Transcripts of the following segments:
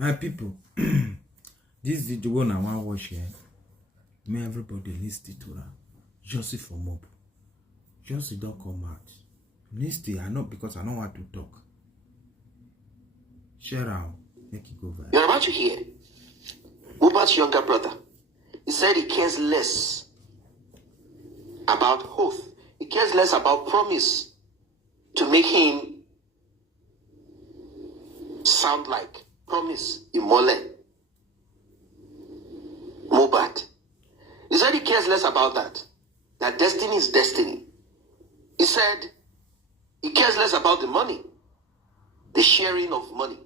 My people, this is the one I want to watch here. May everybody listen to that. Just for mob. Just don't come out. Listen, I know because I don't want to talk. Share out. Make it go viral. You're about to hear Mohbad's younger brother. He said he cares less about oath. He cares less about promise to make him sound like promise Imole. Mohbad. He said he cares less about that. That destiny is destiny. He said he cares less about the money, the sharing of money.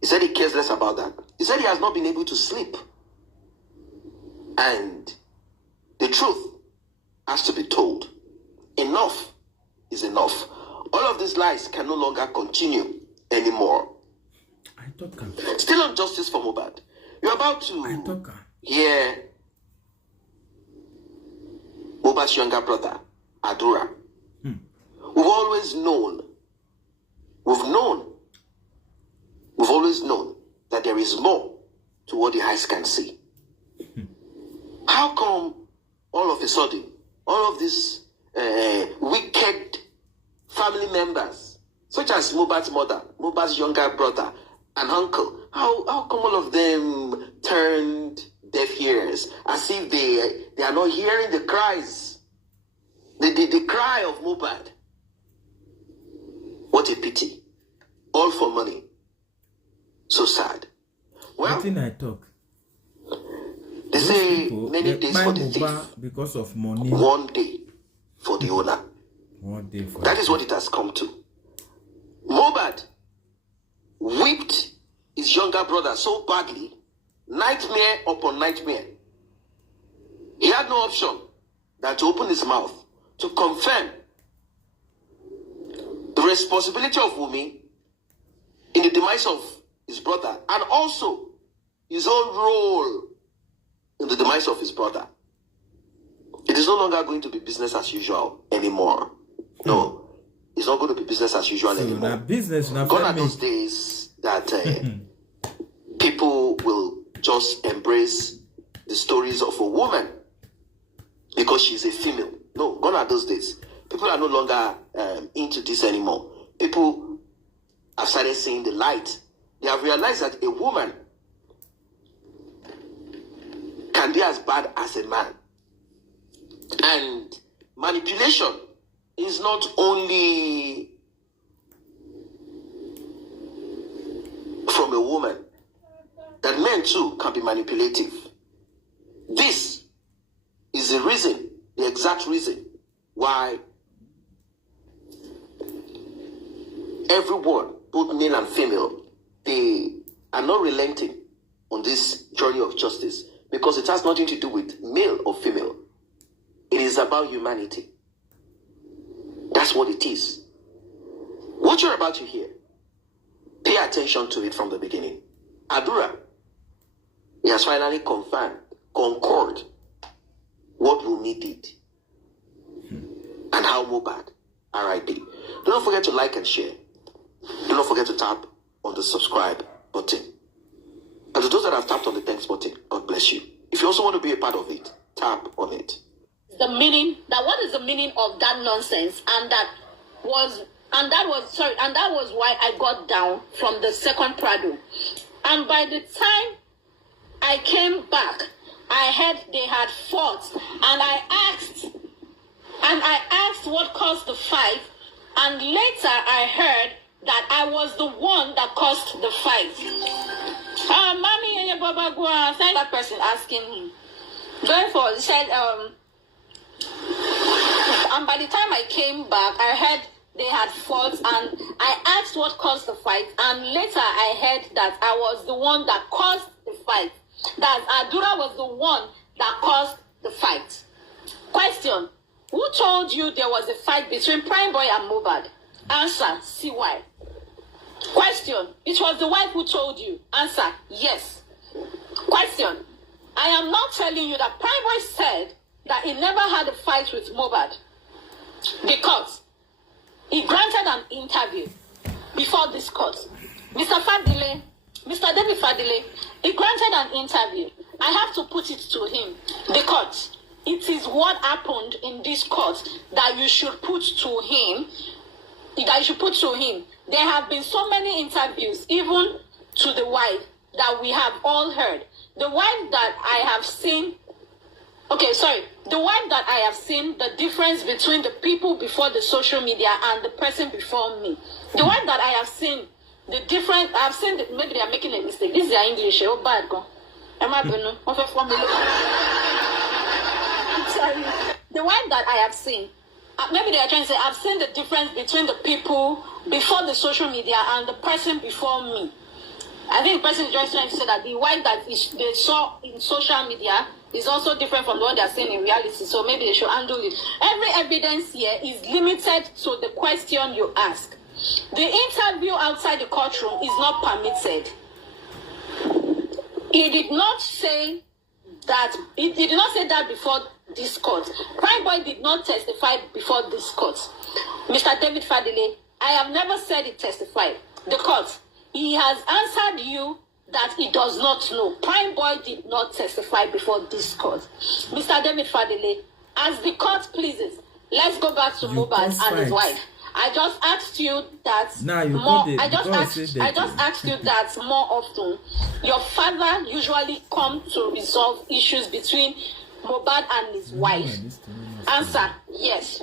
He said he cares less about that. He said he has not been able to sleep. And the truth has to be told. Enough is enough. All of these lies can no longer continue anymore. Still on justice for Mohbad. You're about to hear Mohbad's younger brother, Adura. We've always known that there is more to what the eyes can see. How come all of a sudden, all of these wicked family members, such as Mohbad's mother, Mohbad's younger brother, and uncle, how come all of them turned deaf ears, as if they are not hearing the cries, the cry of Mohbad? What a pity. All for money. So sad. Well, I think I talk. They say many days for the thief, because of money. One day for the owner. 1 day for that is what it has come to. Mohbad whipped his younger brother so badly, nightmare upon nightmare. He had no option than to open his mouth to confirm the responsibility of Wunmi in the demise of his brother, and also his own role in the demise of his brother. It is no longer going to be business as usual anymore. No, it's not going to be business as usual anymore. Gone are those days that people will just embrace the stories of a woman because she's a female. No, gone are those days. People are no longer into this anymore. People have started seeing the light. They have realized that a woman can be as bad as a man. And manipulation is not only from a woman, that men too can be manipulative. This is the reason, the exact reason why everyone, both male and female, they are not relenting on this journey of justice, because it has nothing to do with male or female. It is about humanity. That's what it is. What you're about to hear, pay attention to it from the beginning. Adura, he has finally concurred what Wunmi did and how Mohbad, R.I.P. Do not forget to like and share. Do not forget to tap on the subscribe button. And to those that have tapped on the thanks button, God bless you. If you also want to be a part of it, tap on it. The meaning, that what is the meaning of that nonsense? And that was why I got down from the second Prado. And by the time I came back, I heard they had fought, and I asked what caused the fight, and later I heard that I was the one that caused the fight. Mommy and Baba Gua, thank that person asking him. Going forward, he said, and by the time I came back, I heard they had fought, and I asked what caused the fight, and later I heard that I was the one that caused the fight. That Adura was the one that caused the fight. Question: who told you there was a fight between Prime Boy and Mohbad? Answer: CY. Question: it was the wife who told you? Answer: yes. Question: I am not telling you that Prime Boy said that he never had a fight with Mohbad because he granted an interview before this court. Mr. Fadile, Mr. David Fadile, he granted an interview. I have to put it to him. The court. It is what happened in this court that you should put to him. There have been so many interviews, even to the wife, that we have all heard. The wife that I have seen, the difference between the people before the social media and the person before me. The wife that I have seen, maybe they are making a mistake. This is their English, oh bad go. The one that I have seen, maybe they are trying to say, I've seen the difference between the people before the social media and the person before me. I think the person is just trying to say that the one that they saw in social media is also different from the one they are seeing in reality. So maybe they should handle it. Every evidence here is limited to the question you ask. The interview outside the courtroom is not permitted. He did not say that before this court. Prime Boy did not testify before this court. Mr. David Fadile, I have never said he testified. The court, he has answered you that he does not know. Prime Boy did not testify before this court. Mr. David Fadile, as the court pleases, let's go back to Mohbad and his wife. I just asked you that I just asked you that more often. Your father usually comes to resolve issues between Mohbad and his wife. Answer, yes.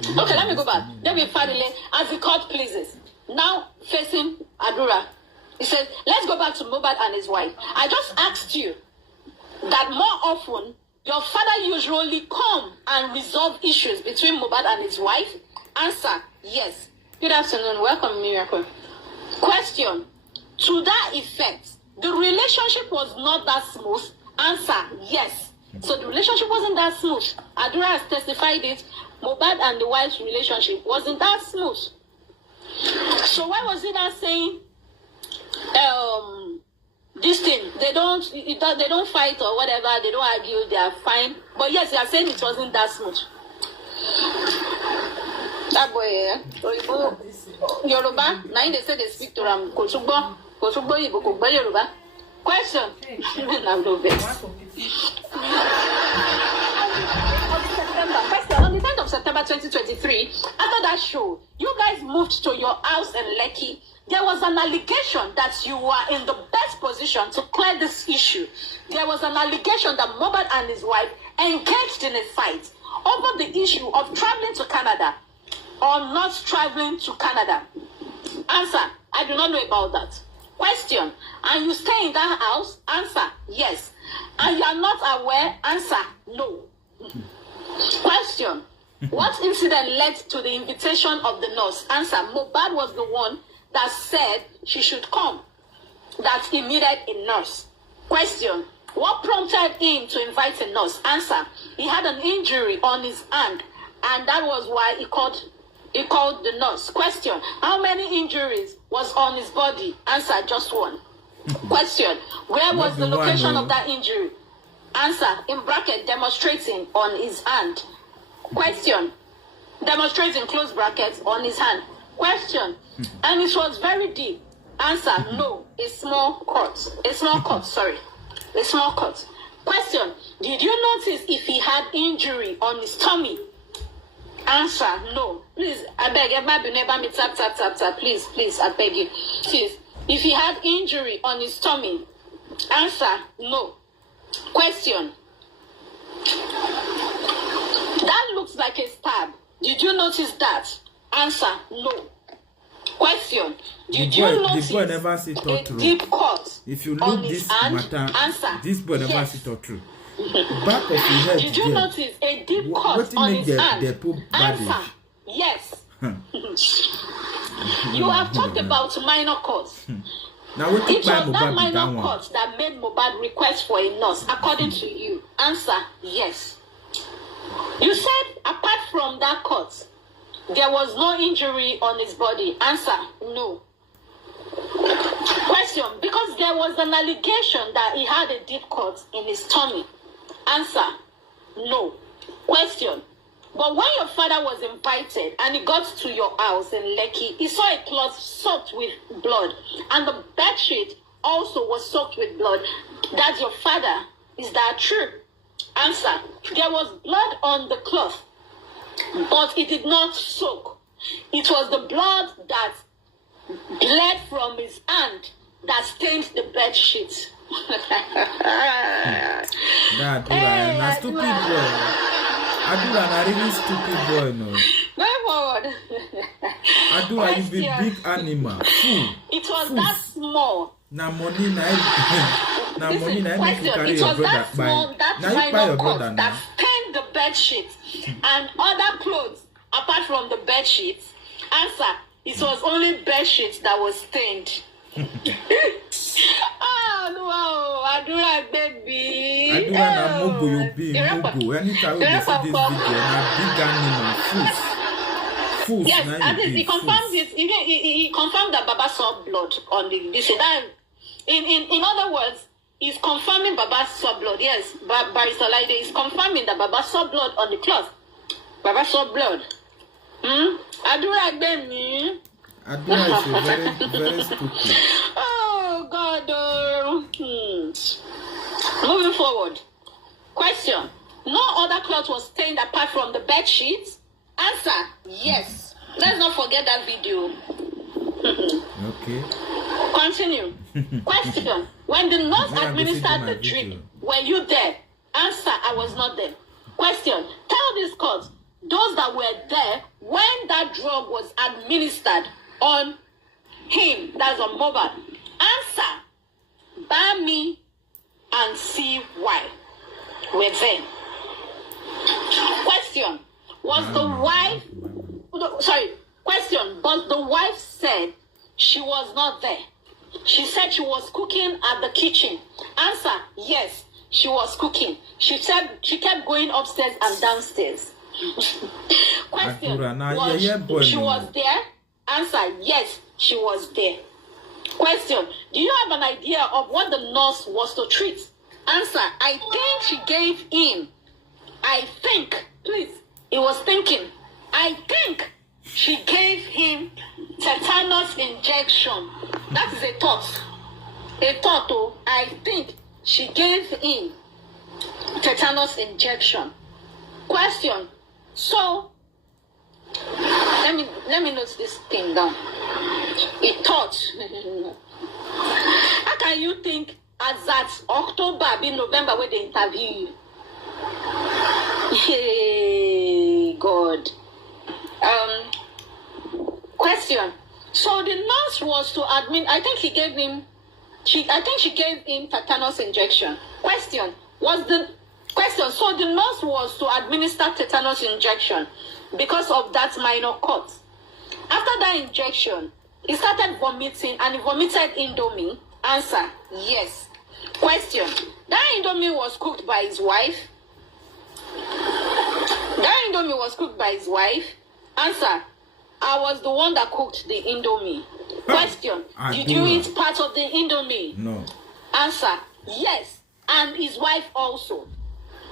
Okay, let me go back. David Fadile, as the court pleases. Now facing Adura. He says, let's go back to Mohbad and his wife. I just asked you that more often your father usually come and resolve issues between Mohbad and his wife. Answer, yes. Good afternoon. Welcome, Miracle. Question, to that effect, the relationship was not that smooth. Answer, yes. So the relationship wasn't that smooth. Adura has testified it. Mohbad and the wife's relationship wasn't that smooth. So why was he not saying this thing? They don't fight or whatever, they don't argue, they are fine. But yes, they are saying it wasn't that smooth. That boy, Yoruba, now they say they speak to Ram Kosugbo, Yoruba. Question. On the 10th of September 2023, after that show, you guys moved to your house in Lekki. There was an allegation that you were in the best position to clear this issue. There was an allegation that Mohbad and his wife engaged in a fight over the issue of traveling to Canada or not traveling to Canada. Answer, I do not know about that. Question, and you stay in that house? Answer, yes. And you are not aware? Answer, no. Question, what incident led to the invitation of the nurse? Answer, Mohbad was the one that said she should come, that he needed a nurse. Question, what prompted him to invite a nurse? Answer, he had an injury on his hand, and that was why he called the nurse. Question, how many injuries was on his body? Answer, just one. Question, where was the location of that injury? Answer, in bracket, demonstrating on his hand. Question, demonstrating, close brackets, on his hand. Question, and it was very deep. Answer, no, a small cut. Question, did you notice if he had injury on his tummy? Answer, no. Please, I beg, never me tap. Please, I beg you. Please, if he had injury on his tummy? Answer, no. Question, that looks like a stab. Did you notice that? Answer, no. Question, did you notice the boy never see a deep cut if you on look his this hand? matter, Answer, this boy never yes. see talk true. Back of his head. Did you notice a deep cut on his hand? Answer, yes. You have talked about minor cuts. Now what it was that minor cut that made Mohbad request for a nurse, according to you. Answer, yes. You said apart from that cut, there was no injury on his body. Answer, no. Question, because there was an allegation that he had a deep cut in his tummy. Answer, no. Question, but when your father was invited and he got to your house in Lekki, he saw a cloth soaked with blood and the bedsheet also was soaked with blood. That's your father. Is that true? Answer. There was blood on the cloth, but it did not soak. It was the blood that bled from his hand that stained the bed sheet. That a stupid boy. Adura, a really stupid boy, no. Going forward. Adura, you be big animal. It was that small. Na money, na money, na make you carry It your was brother that small, that now you buy minor your brother cut now. that stained the bed sheet and other clothes apart from the bed sheets. Answer. It was only bed sheets that was stained. Oh no, Adura baby. Adura na mogo you be mogo. Anytime you see this video, na big animal, fools. Yes, Now at you least be he confirmed fools. it. He confirmed that Baba saw blood on this. That, in other words, he's confirming Baba saw blood. Yes, Barrister Laide is confirming that Baba saw blood on the cloth. Baba saw blood. Adura baby. Adura is very, very stupid. Oh God. Moving forward. Question. No other cloth was stained apart from the bed sheets. Answer. Yes. Let's not forget that video. Okay. Continue. Question. When the nurse Maybe I'm administered listening to the my drip, video. were you there? Answer. I was not there. Question. Tell this court, those that were there when that drug was administered on him, that's on mobile. Answer. Buy me and see why. We're there. Question. Was the wife... Sorry. Question. But the wife said she was not there. She said she was cooking at the kitchen. Answer. Yes, she was cooking. She said she kept going upstairs and downstairs. Question. She was there? Answer. Yes, she was there. Question. Do you have an idea of what the nurse was to treat? Answer. I think she gave him. I think. Please. He was thinking. I think she gave him tetanus injection. That is a thought. A thought. Oh, I think she gave him tetanus injection. Question. So, let me note this thing down. A thought. How can you think as that October be November when they interview you? Hey, God. Question. So the nurse was to admit. I think she gave him tetanus injection. Question. So the nurse was to administer tetanus injection because of that minor cut. After that injection, he started vomiting and he vomited Indomie. Answer. Yes. Question. That Indomie was cooked by his wife. Answer. I was the one that cooked the Indomie. Question. Did you eat part of the Indomie? No. Answer. Yes. And his wife also.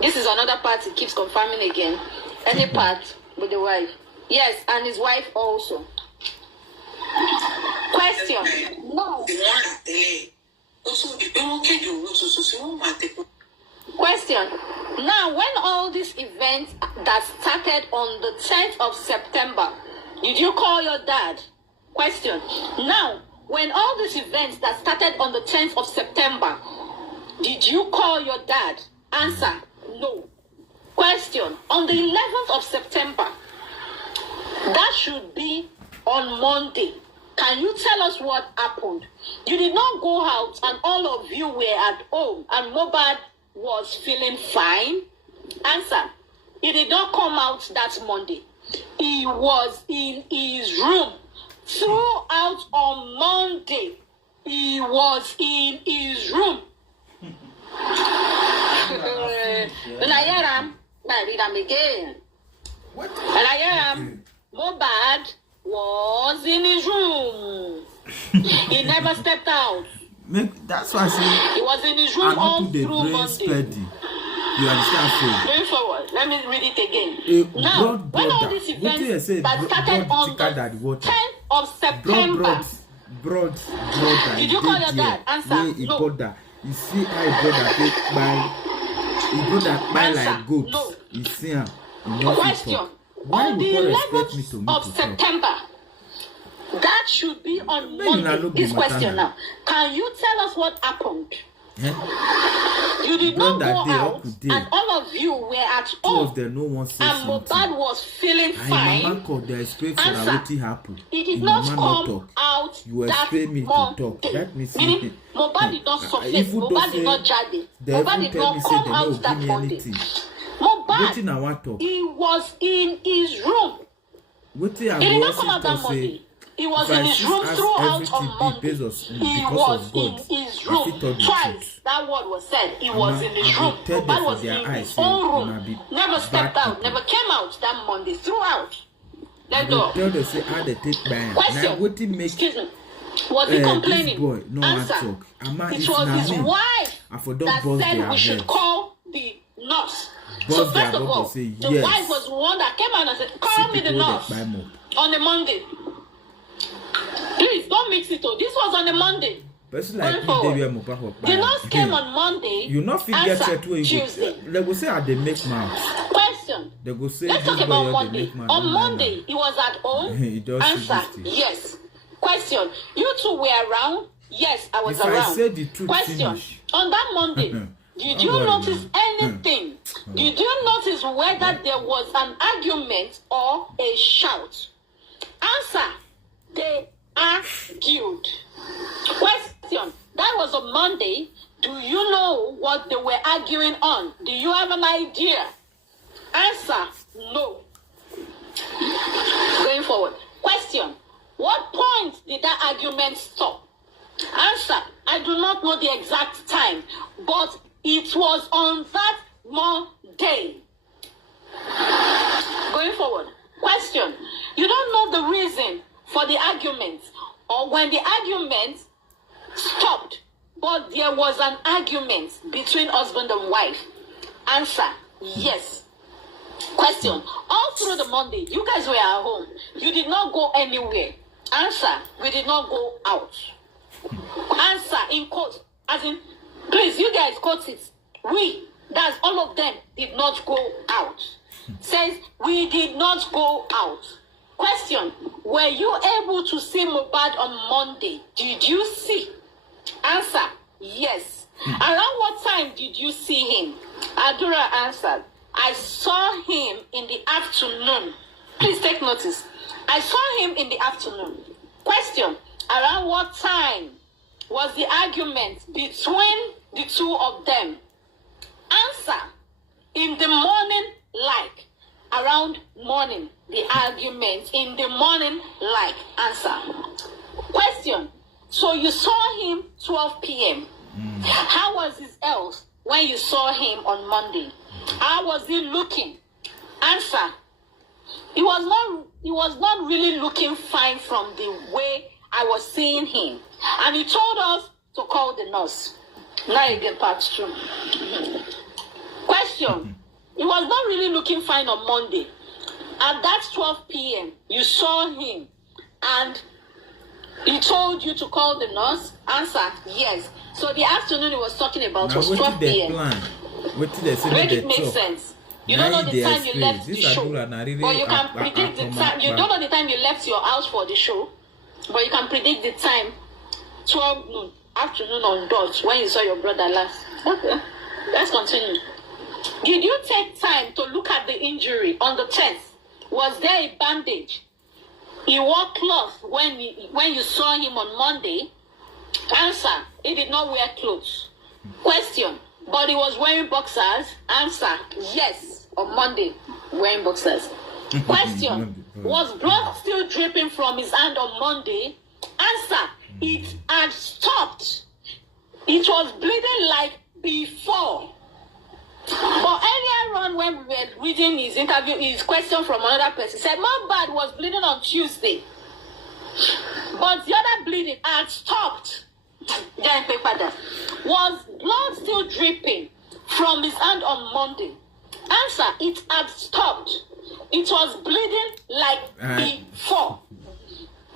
This is another part he keeps confirming again. Any part with the wife. Yes, and his wife also. Question. No. Question. Now, when all these events that started on the 10th of September, did you call your dad? Question. Now, when all these events that started on the 10th of September, did you call your dad? Answer. No. Question. On the 11th of September, that should be on Monday. Can you tell us what happened? You did not go out and all of you were at home and Mobad was feeling fine? Answer. He did not come out that Monday. He was in his room throughout on Monday. He was in his room. When I hear him, I read him again. What? And I hear him, Mobad was in his room. He never stepped out. That's why I say He was in his room all through Monday. Steady. You understand? So, Going forward, let me read it again. Now, when all these events that started on the 10th of September, brother. Did you call your dad? Answer. No. Brother. You see how brother take by. He brother buy like goats. No. You see him. Question. Why on would the God expect me 11th to of September, that should be on Monday. This question now. Can you tell us what happened? You did not go out, and all of you were at home. And Mohbad was feeling fine. Answer. It did not come out that Monday. Meaning, Mohbad did not surface. Mohbad did not jade. Mohbad did not come out that Monday. Mohbad, he was in his room. He did not come out that Monday. He was in his room throughout on Monday. He was in his room. Twice that word was said. He was in his room. That was in his own room. Never stepped out. Never came out that Monday. Throughout. Let's go. Question. Excuse me. Was he complaining? No answer. It was his wife that said we should call the nurse. So first of all, the wife was the one that came out and said, call me the nurse on a Monday. Please don't mix it up. This was on a Monday. The nurse came on Monday. You not forget that Tuesday. They will say they make mouths. Question. They will say let's talk about Monday. On Monday, he was at home. He does. Answer. Yes. Question. You two were around? Yes, I was around. I said the truth. Question. On that Monday, did you notice anything? Did you notice whether there was an argument or a shout? Answer. They argued. Question. That was on Monday. Do you know what they were arguing on? Do you have an idea? Answer. No. Going forward. Question. What point did that argument stop? Answer. I do not know the exact time, but it was on that Monday. Going forward. Question. You don't know the reason for the argument or when the argument stopped, but there was an argument between husband and wife. Answer. Yes. Question. All through the Monday, you guys were at home. You did not go anywhere. Answer. We did not go out. Answer in quote. As in, please, you guys quote it. We, that's all of them, did not go out. Says, we did not go out. Question. Were you able to see Mohbad on Monday? Did you see? Answer. Yes. Around what time did you see him? Adura answered. I saw him in the afternoon. Please take notice. I saw him in the afternoon. Question. Around what time was the argument between the two of them? Answer. In the morning, like. Around morning. The argument in the morning, like. Answer. Question. So you saw him 12 p.m. How was his health when you saw him on Monday? How was he looking? Answer. He was not really looking fine from the way I was seeing him. And he told us to call the nurse. Now again, part 2. Question. He was not really looking fine on Monday. At that 12 p.m., you saw him and he told you to call the nurse? Answer, yes. So the afternoon he was talking about was 12 p.m. Make it make sense. You don't know the time you left the show, but you can predict the time. You don't know the time you left your house for the show, but you can predict the time. 12 noon, afternoon on dot, when you saw your brother last. Okay, let's continue. Did you take time to look at the injury on the chest? Was there a bandage? He wore clothes when you saw him on Monday. Answer, he did not wear clothes. Question, but he was wearing boxers. Answer, yes, on Monday, wearing boxers. Question, was blood still dripping from his hand on Monday? Answer, it had stopped. It was bleeding like before. But earlier on, when we were reading his interview, his question from another person, said Mohbad was bleeding on Tuesday. But the other bleeding had stopped. Was blood still dripping from his hand on Monday? Answer, it had stopped. It was bleeding like before.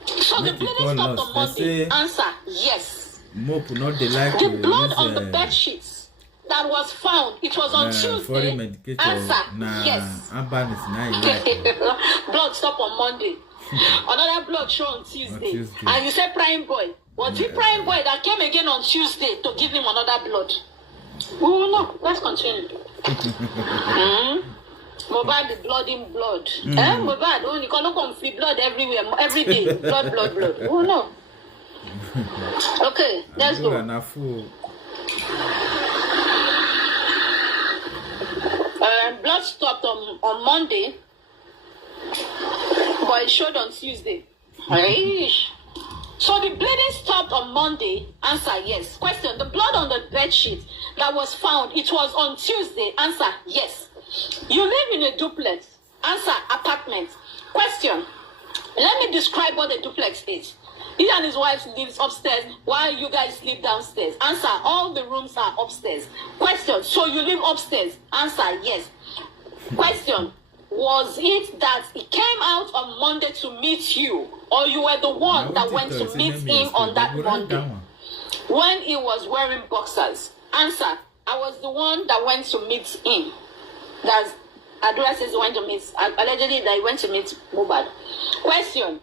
So the Make it bleeding call stopped us. on They Monday. say Answer, yes. mope not they like The to blood use on the bed sheets that was found, it was on foreign Tuesday. medicator. Answer, Nah, yes. Amban is not like. Blood stopped on Monday. Another blood show on Tuesday. Tuesday. And you said prime boy. Was it prime boy that came again on Tuesday to give him another blood? Oh no, let's continue. Mohbad the blood in blood. Mohbad, oh, you can't come free blood everywhere, every day. Blood. Oh no. Okay, let's go. Blood stopped on Monday, but it showed on Tuesday. So the bleeding stopped on Monday. Answer, yes. Question, the blood on the bed sheet that was found, it was on Tuesday. Answer, yes. You live in a duplex. Answer, apartment. Question, let me describe what a duplex is. He and his wife lives upstairs while you guys sleep downstairs. Answer, all the rooms are upstairs. Question, so you live upstairs. Answer, yes. Question, was it that he came out on Monday to meet you, or you were the one that went to meet him on that Monday when he was wearing boxers? Answer, I was the one that went to meet him. That's Adura says he went to meet, allegedly that he went to meet Mohbad. Question,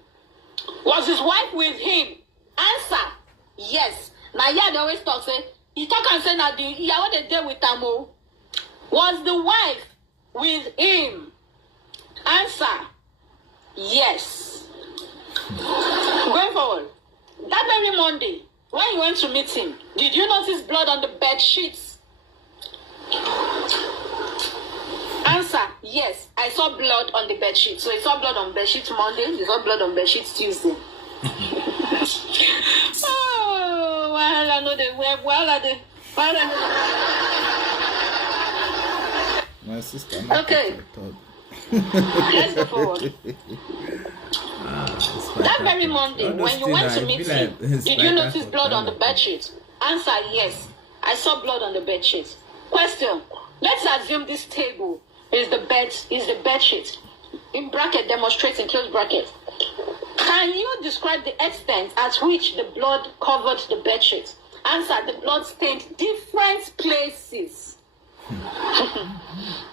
was his wife with him? Answer, yes. Now yeah, they always talk, say, he talk and say that the what they did with Tamo. Was the wife with him? Answer, yes. Going forward, that very Monday, when you went to meet him, did you notice blood on the bed sheets? Answer, yes. I saw blood on the bed sheet. So you saw blood on bed sheet Monday, you saw blood on bed sheet Tuesday. Oh, Wahala no dey work. Wahala My sister. Okay. Let's go forward. That very Monday, when you went to meet him, did you notice blood on the bed sheet? Answer, yes. I saw blood on the bed sheet. Question, let's assume this table is the bed sheet. In bracket, demonstrating, close bracket. Can you describe the extent at which the blood covered the bed sheet? Answer, the blood stained different places.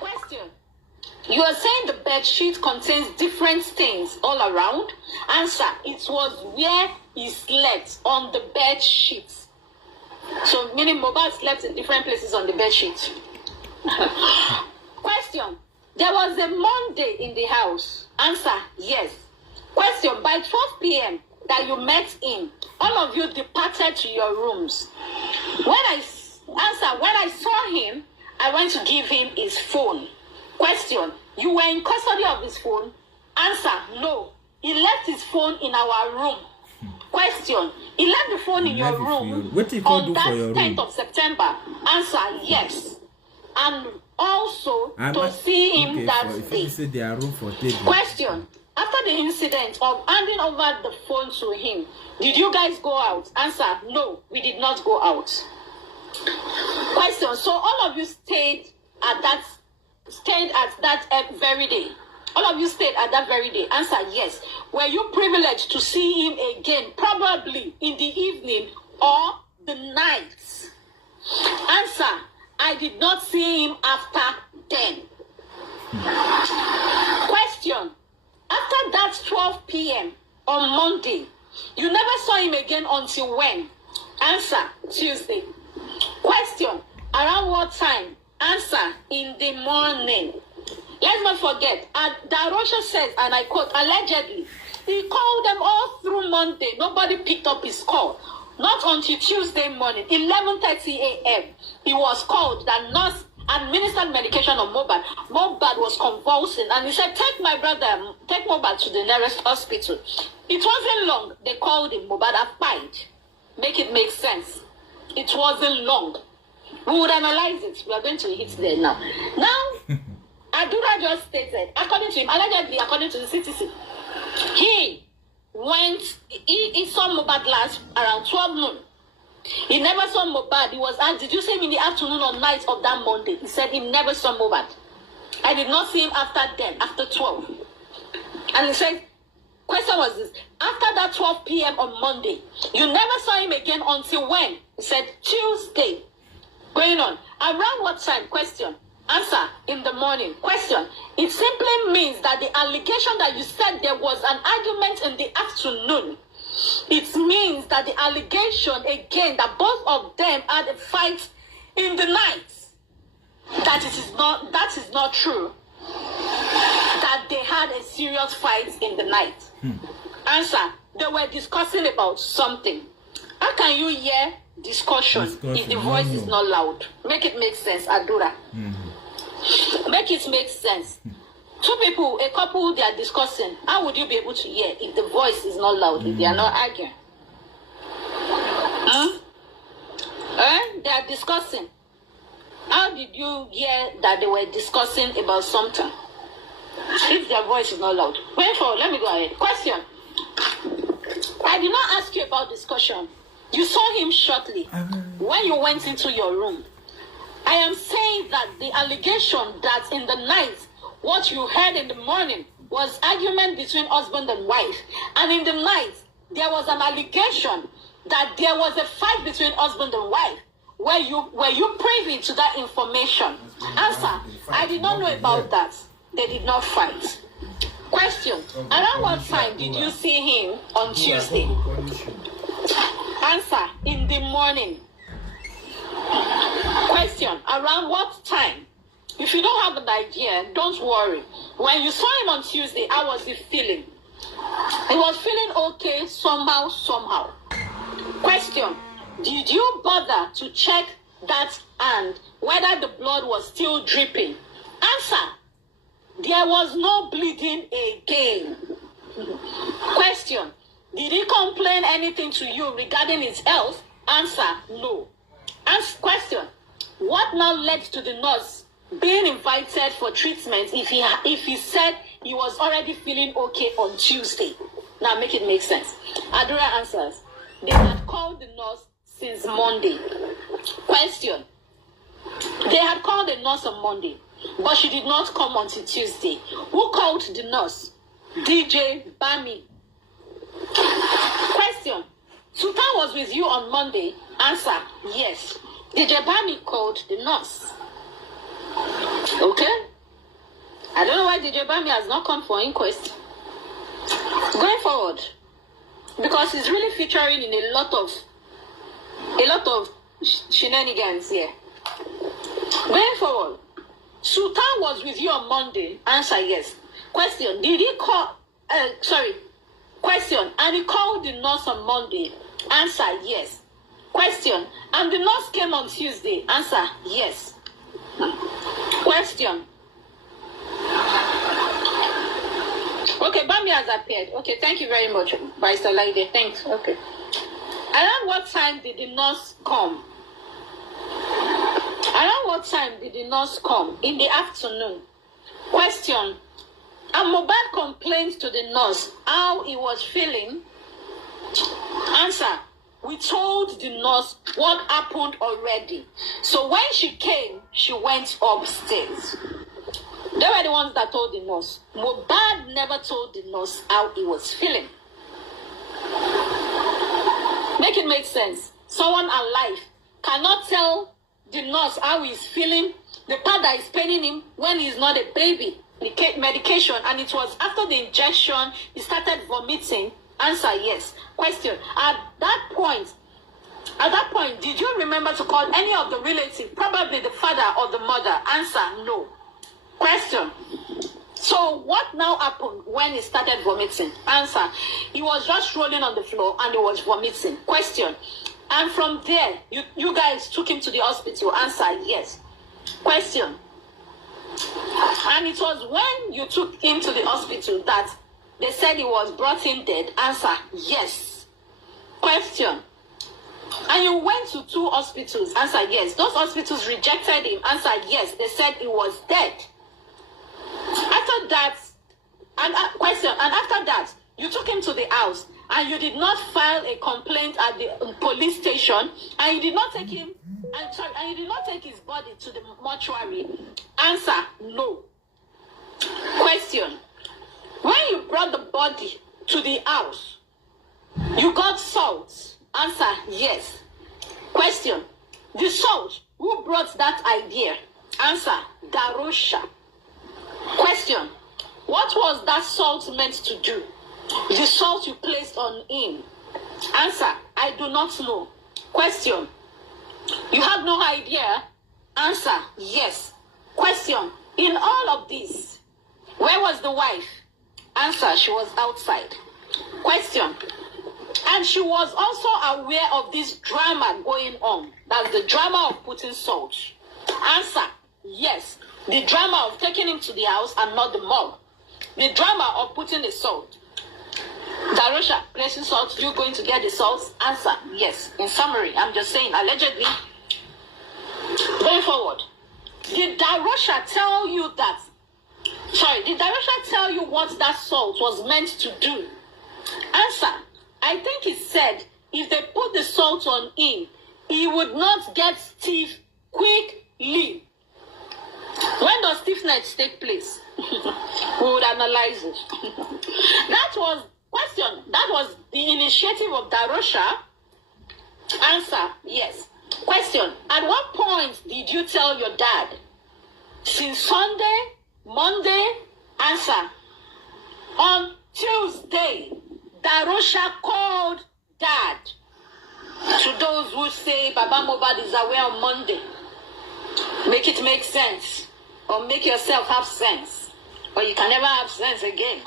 Question, you are saying the bed sheet contains different stains all around? Answer, it was where he slept on the bed sheet. So meaning Mohbad slept in different places on the bed sheet. Question, there was a Monday in the house. Answer, yes. Question, by 12 p.m. that you met him, all of you departed to your rooms. When I saw him, I went to give him his phone. Question, you were in custody of his phone? Answer, no. He left his phone in our room. Question, he left the phone in your room on that 10th of September? Answer, yes. And also to see him that day. Question, after the incident of handing over the phone to him, did you guys go out? Answer, no, we did not go out. Question, so all of you stayed at that very day? All of you stayed at that very day? Answer, yes. Were you privileged to see him again, probably in the evening or the night? Answer, I did not see him after 10. Question, after that 12 p.m. on Monday, you never saw him again until when? Answer, Tuesday. Question, around what time? Answer, in the morning. Let's not forget, Darosha says, and I quote, allegedly, he called them all through Monday. Nobody picked up his call. Not until Tuesday morning, 11:30 a.m., he was called that nurse administered medication on Mohbad. Mohbad was convulsing, and he said, take Mohbad to the nearest hospital. It wasn't long. They called him. Mohbad died. Make it make sense. It wasn't long. We would analyze it. We are going to hit there now. Now, Adura just stated, according to him, allegedly, according to the CTC, he saw Mohbad last around 12 noon. He never saw Mohbad. He was asked, did you see him in the afternoon or night of that Monday? He said he never saw Mohbad. I did not see him after then, after 12. And he said, Question was this: after that 12 p.m. on Monday, you never saw him again until when? He said Tuesday. Going on. Around what time? Question. Answer: in the morning. Question. It simply means that the allegation that you said there was an argument in the afternoon, it means that the allegation again that both of them had a fight in the night. That is not true. That they had a serious fight in the night. Answer: they were discussing about something. How can you hear discussion if the voice is not loud? Make it make sense, Adura. Make it make sense. Two people, a couple, they are discussing. How would you be able to hear if the voice is not loud, if they are not arguing? They are discussing. How did you hear that they were discussing about something if their voice is not loud? Wait for, let me go ahead. Question. I did not ask you about discussion. You saw him shortly when you went into your room. I am saying that the allegation that in the night, what you heard in the morning was argument between husband and wife. And in the night, there was an allegation that there was a fight between husband and wife. Were you privy to that information? Answer: I did not know about that. They did not fight. Question. Around what time did you see him on Tuesday? Answer: in the morning. Question. Around what time? If you don't have an idea, don't worry. When you saw him on Tuesday, how was he feeling? He was feeling okay somehow. Question. Did you bother to check that hand, whether the blood was still dripping? Answer: there was no bleeding again. Question. Did he complain anything to you regarding his health? Answer: no. Question. What now led to the nurse being invited for treatment if he said he was already feeling okay on Tuesday? Now make it make sense. Adura answers: they had called the nurse since Monday. Question. They had called the nurse on Monday, but she did not come until Tuesday. Who called the nurse? DJ Bami. Question. Sultan was with you on Monday. Answer: yes. DJ Bami called the nurse. Okay? I don't know why DJ Bami has not come for inquest. Going forward, because he's really featuring in a lot of shenanigans here. Going forward, Sultan was with you on Monday. Answer: yes. Question. Did he call? Question. And he called the nurse on Monday. Answer: yes. Question. And the nurse came on Tuesday. Answer: yes. Question. Okay, Bami has appeared. Okay, thank you very much, Vice Lady. Thanks. Okay. Around what time did the nurse come? Around what time did the nurse come? In the afternoon. Question. And Mohbad complained to the nurse how he was feeling. Answer: we told the nurse what happened already. So when she came, she went upstairs. They were the ones that told the nurse. Mohbad never told the nurse how he was feeling. Make it make sense. Someone alive cannot tell the nurse how he's feeling, the part that is paining him when he's not a baby. Medication, and it was after the injection he started vomiting. Answer: yes. Question. At that point, did you remember to call any of the relatives, probably the father or the mother? Answer: no. Question. So what now happened when he started vomiting? Answer: he was just rolling on the floor and he was vomiting. Question. And from there, you guys took him to the hospital? Answer: yes. Question. And it was when you took him to the hospital that they said he was brought in dead? Answer: yes. Question. And you went to 2 hospitals? Answer: yes. Those hospitals rejected him? Answer: yes. They said he was dead. After that, question. And after that, you took him to the house and you did not file a complaint at the police station, and you did not take him, and you did not take his body to the mortuary? Answer: no. Question. When you brought the body to the house. You got salt. Answer, yes. Question. The salt, who brought that idea? Answer, Darosha. Question. What was that salt meant to do? The salt you placed on him. Answer, I do not know. Question. You have no idea? Answer, yes. Question. In all of this, where was the wife? Answer, she was outside. Question. And she was also aware of this drama going on. That's the drama of putting salt. Answer, yes. The drama of taking him to the house and not the mug. The drama of putting the salt. Darosha, placing salt, you going to get the salt? Answer, yes. In summary, I'm just saying, allegedly. Going forward, did Darosha tell you that? Sorry, did Darosha tell you what that salt was meant to do? Answer, I think he said if they put the salt on him, he would not get stiff quickly. When does stiffness take place? We would analyze it. That was question. That was the initiative of Darosha. Answer, yes. Question, at what point did you tell your dad? Since Sunday, Monday? Answer, on Tuesday, Darosha called dad. To those who say Baba Mohbad is aware on Monday, make it make sense. Or make yourself have sense. Or you can never have sense again.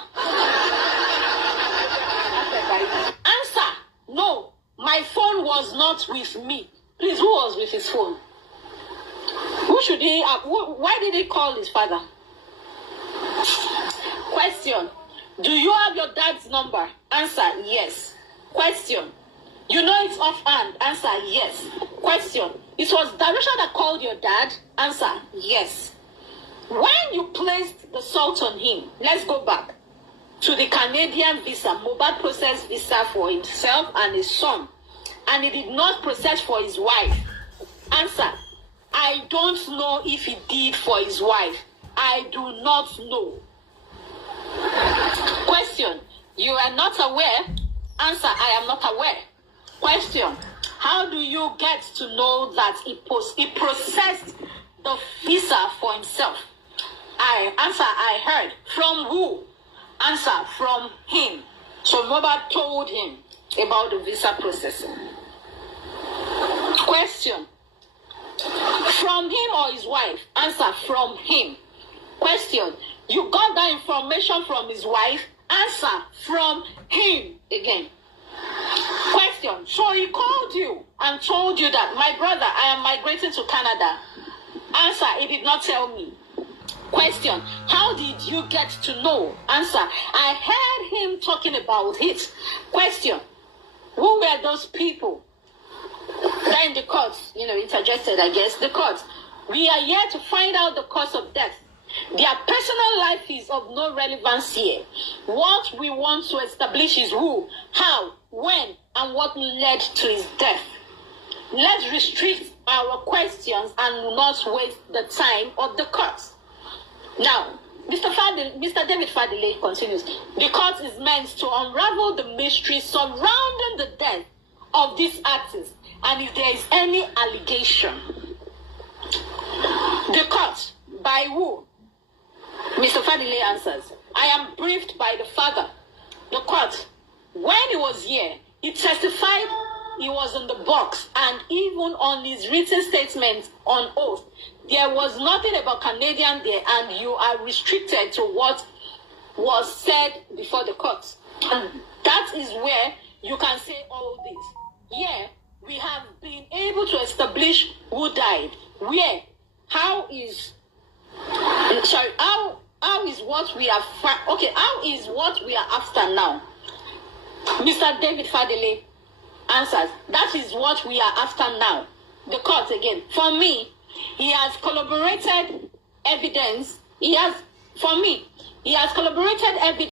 Answer, no, my phone was not with me. Please, who was with his phone? Who should he have? Why did he call his father? Question, do you have your dad's number? Answer, yes. Question, you know it's offhand? Answer, yes. Question, it was Darosha that called your dad? Answer, yes. When you placed the salt on him, let's go back to the Canadian visa. Mohbad processed visa for himself and his son, and he did not process for his wife. Answer, I don't know if he did for his wife. I do not know. Question, you are not aware? Answer, I am not aware. Question, how do you get to know that he processed the visa for himself? I heard. From who? Answer, from him. So Mohbad told him about the visa processing. Question, from him or his wife? Answer, from him. Question, you got that information from his wife? Answer, from him again. Question, so he called you and told you that, my brother, I am migrating to Canada. Answer, he did not tell me. Question, how did you get to know? Answer, I heard him talking about it. Question, who were those people? Then the court, interjected, I guess. The court, we are here to find out the cause of death. Their personal life is of no relevance here. What we want to establish is who, how, when, and what led to his death. Let's restrict our questions and not waste the time of the court. Now, Mr. David Fadile continues. The court is meant to unravel the mystery surrounding the death of this artist, and if there is any allegation. The court, by who? Mr. Fadile answers, I am briefed by the father. The court, when he was here, he testified he was in the box, and even on his written statement on oath, there was nothing about Canadian there, and you are restricted to what was said before the court. And that is where you can say all this. Here, we have been able to establish who died. Where? How is what we are how is what we are after now? Mr. David Fadile answers, that is what we are after now. The court again. For me, he has corroborated evidence. He has collaborated evidence